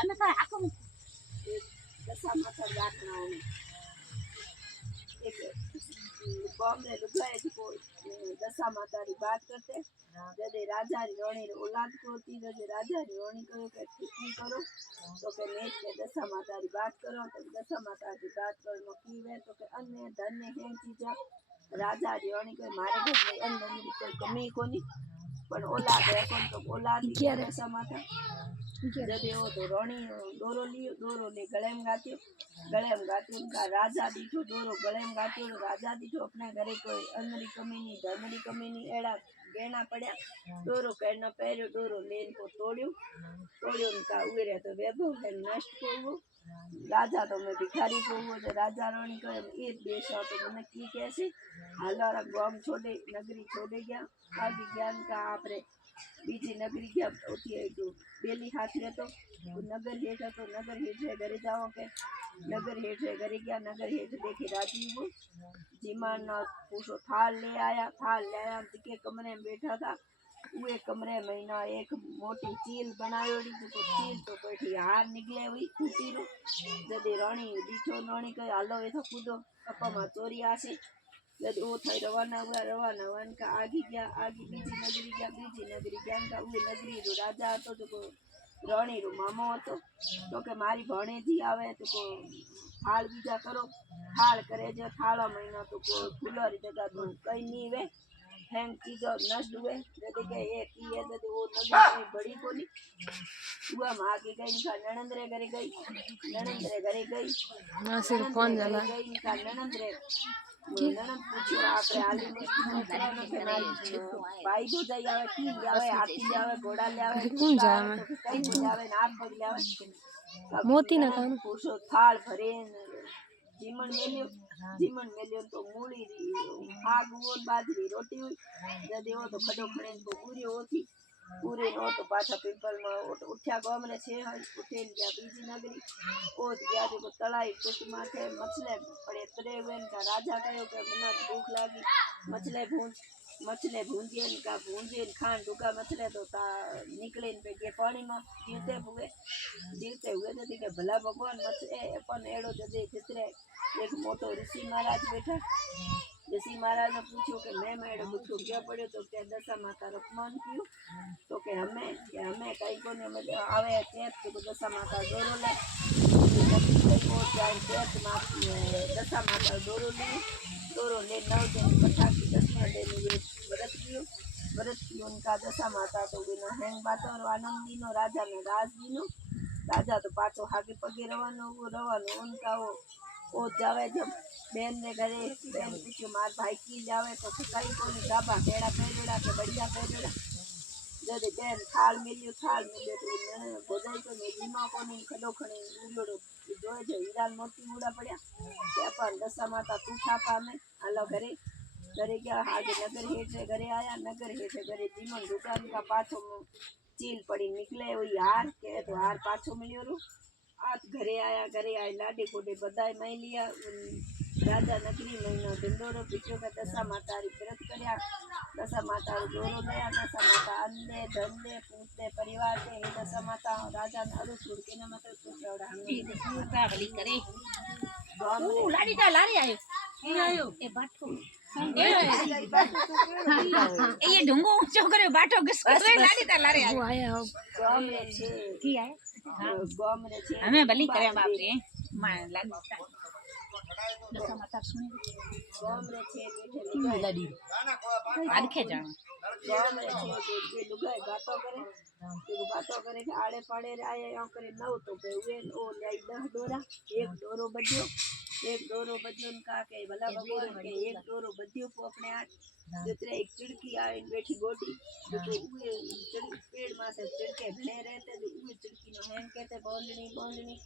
અમે તો આખું दशा माता गाना एक बॉम्बे लुगाए को दशा माता री बात करते जदे राजा री रानी री औलाद को होती जदे राजा री रानी कहो के की करो तो के मैं के दशा माता री बात करो तो दशा माता री बात करो की वे तो के अन्य धन्य है चीज राजा री रानी के मारे घर में अन्न मेरी कोई कमी कोनी पण औलाद है कोन तो औलाद की दशा माता जदे वो तो रानी दोरो लियो दोरो ले गले में गाती उनका राजा दीठो दोरो गले में गाती राजा दीठो अपने घरे कोई अन्न री कमी नहीं धन री कमी नहीं एड़ा गहना पड़ा दोरो कहना पहरो दोरो लेन को तोड़ियो उनका उरे तो वैभव है नष्ट को वो राजा तो मैं भिखारी को वो तो राजा रानी को एक देश तो मैंने की कैसे हालारा गांव छोड़े नगरी छोड़े गया आदि ज्ञान का आपरे बीजी नगरी गया होती है जो बेली हाथ ले तो नगर हेठ तो नगर हेठ घरे जाओ के नगर हेठ घरे गया नगर हेठ देखे राजीव जीमान ना पूछो थाल ले आया के कमरे में बैठा था वो कमरे में ना एक मोटी चील बनायोड़ी जो चील तो बैठी हार निकले हुई फूटी रो जदे रानी दीठो रानी कहे हालो ए तो कूदो पप्पा मा चोरी आसे जब वो थई रवाना वन का आगे गया आगे बीजी नगरी गया का वो नगरी रो राजा तो जो रानी रो मामो तो के मारी भणेजी आवे तो को थाल बीजा करो थाल करे जो थाला महीना तो को फूलरी जगह तो कई नहीं वे हैंग चीजो नष्ट हुए जदे के ये की है जदे वो नगरी बड़ी कोनी हुआ मां के गई इनका ननंदरे घरे गई नासिर फोन जाला गई इनका ननंदरे ननंद पूछो आपरे आली मस्ती करानो के मारी भाई भोजाई आवे की आवे हाथी आवे घोड़ा ले आवे कौन जावे कई जावे नाक पग ले आवे मोती ना कान पूछो थाल भरे जीमन मेलियो तो मूली आग वो बाजरी रोटी हुई जदे वो तो खडो खणे तो पूरी होती पूरे नो तो पाछा पीपल में उठ्या गाम रे छे उठे गया बीजी नगरी ओत गया जो तलाई कुछ माथे मछले पड़े तरे वेन का राजा कहो के मने भूख लागी मछले भूंजे खान डुका मछले तो ता निकले पे के पानी में जीते हुए जदे के भला भगवान मछले अपन एड़ो जदे चित्रे एक मोटो ऋषि महाराज बैठा ऋषि महाराज ने पूछो कि मैं मेरे पूछो क्या पड़े तो क्या दशा माता अपमान कियो तो कि हमें कई को ने आवे चेत तो दशा माता दोरो ले दशा माता दोरो ले 9 दिन कथा की 10वें दिन व्रत कियो उनका दशा माता तो बिना हैंग बातो और आनंदी नो राजा ने राजा तो पाछो आगे पगे रवानो उनका वो जावे जब बेन ने घरे बेन पूछो मार भाई की जावे तो कई कोनी गाबा पेड़ा पेड़ा के बढ़िया पेड़ा जदे बेन थाल मिलियो तो भोजाई को जीमा कोनी खडो खणे उड़ोड़ो जोए जो हीरा मोती उड़ा पड़या के अपन दशा माता तू छापा में आलो घरे गया आगे नगर हेठ घरे आया घरे जीवन दुकान का पाछो चील पड़ी निकले हुई हार के तो हार पाछो मिलियो रो आज घरे आया लाडे कोडे बधाई मैं लिया राजा नगरी महीना दिंडोरो पीछो का दशा माता री व्रत करया दशा माता रो दोरो गया दशा माता अन्ने धंधे पूछते परिवार के हे दशा माता राजा ने अरु छुड़ के न मत पूछोड़ा हमें का भली करे ओ लाडी ता लारी आयो ए बाठो ये ढोंगो ऊंचो करे बाठो किसको लाडी ता लारी आयो गाम रे छे की आए गाम रे छे हमें भली करे बाप रे मां लाडी दशा माता सुने गाम रे छे बैठे लाडी आखे जा गाम रे छे के लुगाई बातो करे के आड़े पाड़े आए यो करे नव तो पे वे ओ लाई 10 डोरा एक डोरो बज्यो उनका के भला भगवान के एक डोरो बज्यो को अपने हाथ जितने एक चिड़की आई बैठी गोटी तो उए पेड़ माथे चिड़के घने रहते तो उए चिड़की नो हैन कहते बोलनी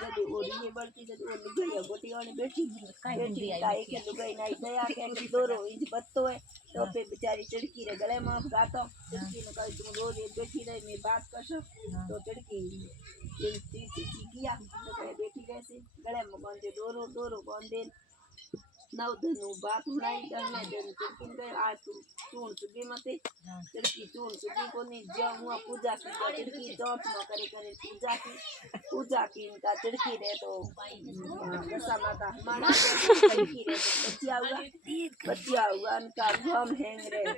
जब वो री बढ़ती जब वो लुगाई गोटी वाली बैठी का एक लुगाई नाई दया के डोरो इंज बत्तो है तो पे बेचारी चिड़की रे गले में गातो चिड़की ने कही तुम रोज बैठी रही मैं बात करसो तो चिड़की किया तो कहे बैठी कैसे गले में बांधे डोरो बांधे नवधनु बात हुनाई दहने दिन चिड़किन गए आज चूण चुगी मते चिड़की चूण चुगी को नहीं जो हुआ पूजा की तो चिड़की चौथ में करे पूजा की इनका चिड़की रहे तो दशा माता हमारा चिड़की रहे तो बच्चिया हुआ इनका घम हैंग रहे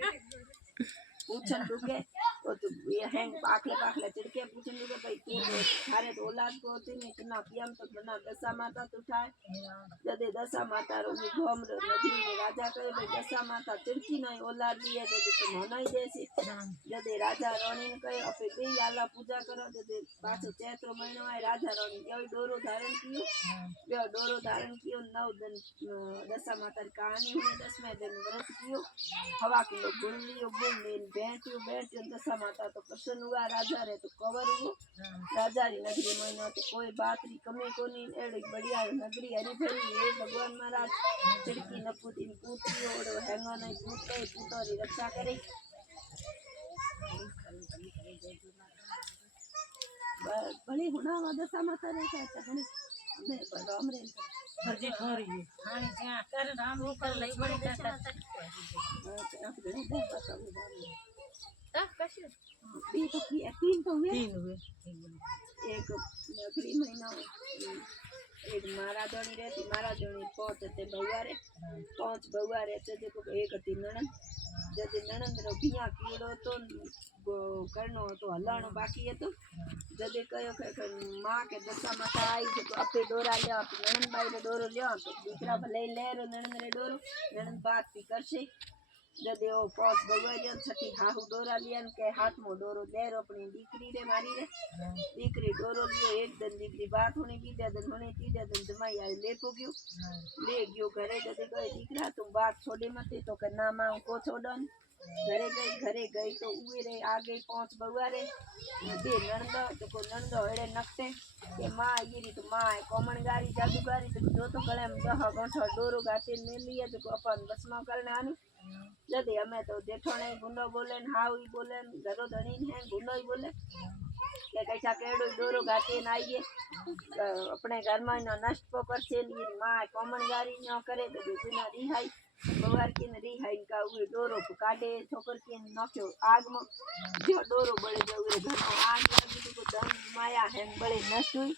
पूछन दुके तो ये हैंग पाखले चिड़के पूछन दुके भाई तू थारे तो औलाद को होती नहीं कितना पियम तो बना दशा माता तो उठाए जदे दशा माता रो घोम नदी में राजा कहे भाई दशा माता चिड़की नहीं औलाद लिए जदे तो होना ही जैसे जदे राजा रानी ने कहे अपे बे आला पूजा करो जदे पाछो चैत्र महीनो आए राजा रानी यो डोरो धारण कियो 9 दिन दशा माता की कहानी हुई 10वें दिन व्रत कियो हवा किलो गुड़ लियो गुड़ लेन बैठियो दशा माता तो प्रसन्न हुआ राजा रे तो कवर हुआ राजा री नगरी में तो कोई बात री कमी कोनी एड़ी बढ़िया नगरी हरी भरी ये भगवान महाराज चिड़की न पूती और हैंगा नहीं पूते पूतोरी रक्षा करे बड़ी हुना दशा माता रे कहता बड़ी हमें राम रे फर्जी खरी हां क्या कर राम वो कर लई बड़ी दशा कैसे बी तो की तीन तो हुए तीन हुए एक नगरी महीना एक महाराजनी रहती महाराजनी 5 बहुआ रहते देखो एक थी नणंद जदे नणंद रो भिया कीड़ो तो करनो तो हलाणो बाकी है तो जदे कयो के मां के दशा माता आई जो अपे डोरा लिया नणंद बाई रे डोरो लिया तो दीकरा भले ले रो नणंद रे डोरो नणंद बात भी करसे जदे ओ 5 बहुआ लिया छठी हाहू डोरा लिया के हाथ में डोरो ले रो अपनी दीकरी रे मारी रे दीकरी डोरो लियो एक दिन दीकरी बात होने बीजा दिन होने तीजा दिन जमाई आई ले पोग्यो ले गयो घरे जदे कहे दीकरा तुम बात छोड़े मत तो के ना मां को छोड़न घरे गई तो उए रे आगे 5 बहुआ रे दे नणंद तो को नणंद एड़े नकते के मां ये री तो मां कोमणगारी जादूगारी तो जो तो गले में 10 गंठो डोरो गाते ने लिए तो अपन बसमा करने आनी जदे हमें तो जेठोने गुंडो बोले हाउ ही बोले घरो धनी है गुंडो ही बोले के कैसा केड़ो डोरो गाते न आइए अपने घर में न नष्ट को कर से लिए मां कोमणगारी न करे तो बिना रिहाई बवार की रिहाई का उए डोरो काटे छोकर के नक्यो आग में जो डोरो बड़े जो उए घर में आग लगी तो दम माया है बड़े नष्ट हुई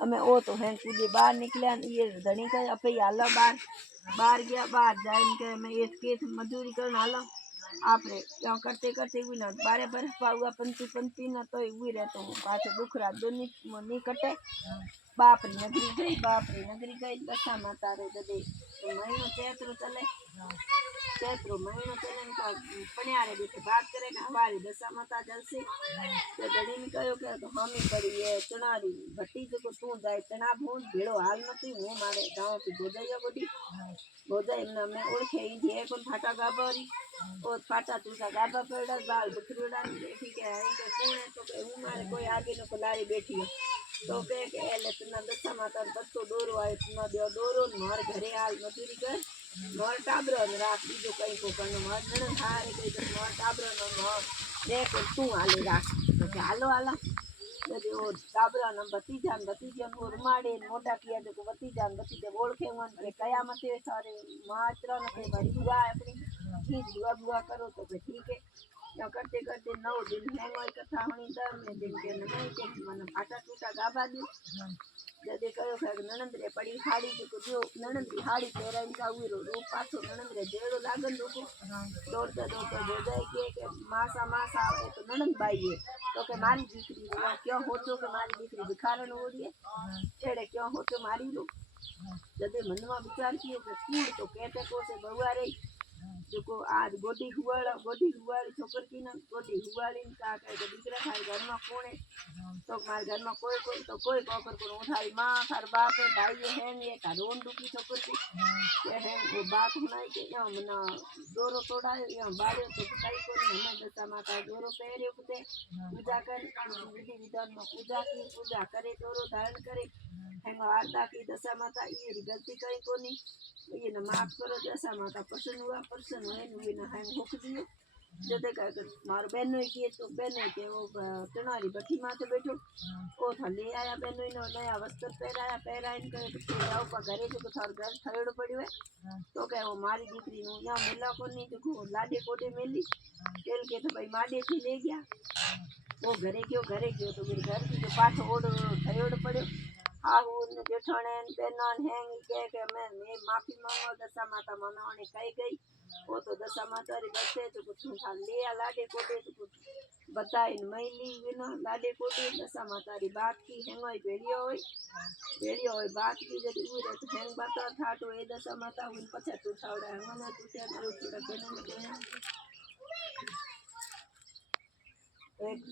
हमें ओ तो है कूदे बाहर निकले ये धनी का अपे आला बाहर गया बाहर जाइन के मैं एक केस मजदूरी करन आला आपरे क्यों करते करते हुई ना 12 बरस पाऊगा पंती ना तो हुई रहते हूँ पाछे दुख रात दोनी नहीं कटे बाप री नगरी गई दशा माता रे जदे महीनो चैत्र महीनो चले का पन्यारे बेटे बात करे ना हमारी दशा माता जलसे तो गड़ी ने कहो के तो हम ही पड़ी है चनारी भट्टी जो तू जाए चना भून भेड़ो हाल नती हूँ मारे गांव की गोजाइया गोजाई ना मैं ओळखे ई जे कोन फाटा गाबरी ओ फाटा तुसा गाबा पड़ा बाल बुथरुड़ा बैठी के है के कौन है तो हूँ मारे कोई आगे न कोलारी बैठी है तो के एले तना दशा माता बत्तो डोरो आए तना दे डोरो मार घरे हाल मजूरी कर मार टाबरो राख बीजो कई को करनो मार नण हारे कई तो मार टाबरो न मार देख तू हाले राख तो के हालो हाला जदे ओ टाबरा न भतीजा मोर माडे मोटा किया देखो भतीजा ओळखे वन के कयामते सारे मात्रा न के भरी हुआ अपनी चीज बुआ करो तो ठीक है या करते करते 9 दिन है कोई कथा होनी 10 दिन के नहीं के मन फाटा टूटा गाबा दी जदे कयो के ननंद रे पड़ी हाड़ी जो ननंद की हाड़ी पहराई का उरो रूप पाछो ननंद रे जेड़ो लागन लोको दौड़ते दौड़ते के मासा आवे तो ननंद बाई है तो के मारी दीकरी क्यों होतो के मारी दीकरी भिखारन हो रही है एड़े क्यों होतो मारी लो जदे मन में विचार कियो के कूड़ तो कहते को से बहुआ रे जो आज गोडी हुआड़ी छोकर की ना गोडी हुआड़ी का कहे तो दीकरा थारे घर में कौन है तो मारे घर में कोई तो कोई कोकर को थारी मां थार बाप है भाई है ये का रोन दुखी छोकर की ये है वो बात बनाई के या मना डोरो तोड़ायो या बाड़ियो तो कई को हमें दशा माता डोरो पहरे उते पूजा कर विधि विधान में पूजा करे डोरो धारण करे हेंगो आरता की दशा माता ये गलती कई कोनी ये न माफ करो दशा माता प्रसन्न हुए न है भूख दियो जदे का मारो बहनों की तो बहनों के वो चनारी बठी माथे बैठो को था ले आया बहनों नो नया वस्त्र पहराया इनके तो जाओ का घरे जो थार घर थरेड़ो पड़ियो है तो कहे वो मारी दीकरी नु या मिला को नहीं जो लाडे कोडे मेली तेल के तो भाई माडे थी ले गया वो घरे गयो तो मेरे घर की जो पाछो ओड थयोड़ पड़ियो आगू ने जेठाणे बेनान हैंग के मैं माफी मांगो दशा माता मनाने कही गई वो तो दशा माता री बच्चे तो कुछ खा लिया लाडे कोडे तो कुछ बताई मैली विनो लाडे कोडे दशा माता री बात की हैंगोई भेड़ियो होई बात की जदी उरे तो हैंग बता था तो ए दशा माता उन पछा तू छावड़ा हैंगो तू क्या करो तू बेनो एक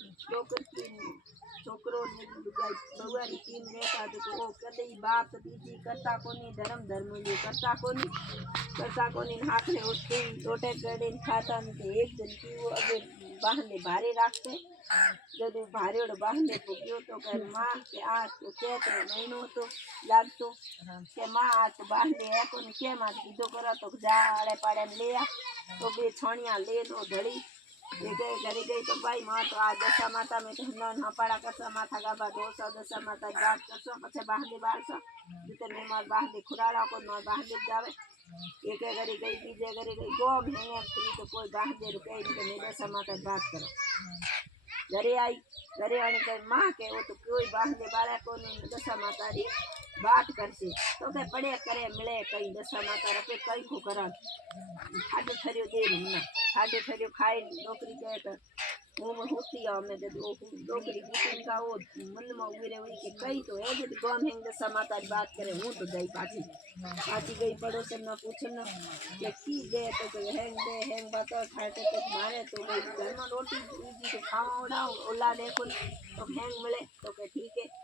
छोकरो ने भगवान की रहता तो कदे बात बीजी करता कोनी धर्म ये करता कोनी हाथ में उठते लोटे गड़े खाता नहीं एक दिन की वो अगर बाहने भारे रखते जब भारे और बाहने गयो तो कह माँ के आज तो चैत्र महीनो तो लागतो के माँ आज तो बाहने है कोनी के माँ कीधो करा तो जाड़े पाड़े ले आ तो बे छानिया ले लो धड़ी घरे गई तो भाई माँ तो आज दशा माता में तो हम हपाड़ा करसा माथा गाबा दोसा दशा माता गाट करसो पछे बाहले बाळसो जितने मार बाहले खुराड़ा को मार बाहले जावे एक घरे गई बीजे घरे गई गो भेंगे फ्री तो कोई बाहले रुके नहीं तो दशा माता बात करो घरे आई घरे आने के माँ के वो तो कोई बाहले बाळा को नहीं दशा माता री बात करसे तो के पड़े करे मिले कई दशा माता रपे कई को करा खाडे थरियो दे ना खाडे थरियो खाए नौकरी करे तो वो में होती है मैं जब वो नौकरी की का वो मन में उरे हुई के कई तो है जब गांव में दशा माता की बात करे हूं तो गई पाची गई पड़ोसन में पूछना कि की दे तो हैंग बात खाए तो मारे तो गई घर में रोटी जी तो खावा उड़ा ओला देखो तो हैंग मिले तो के ठीक है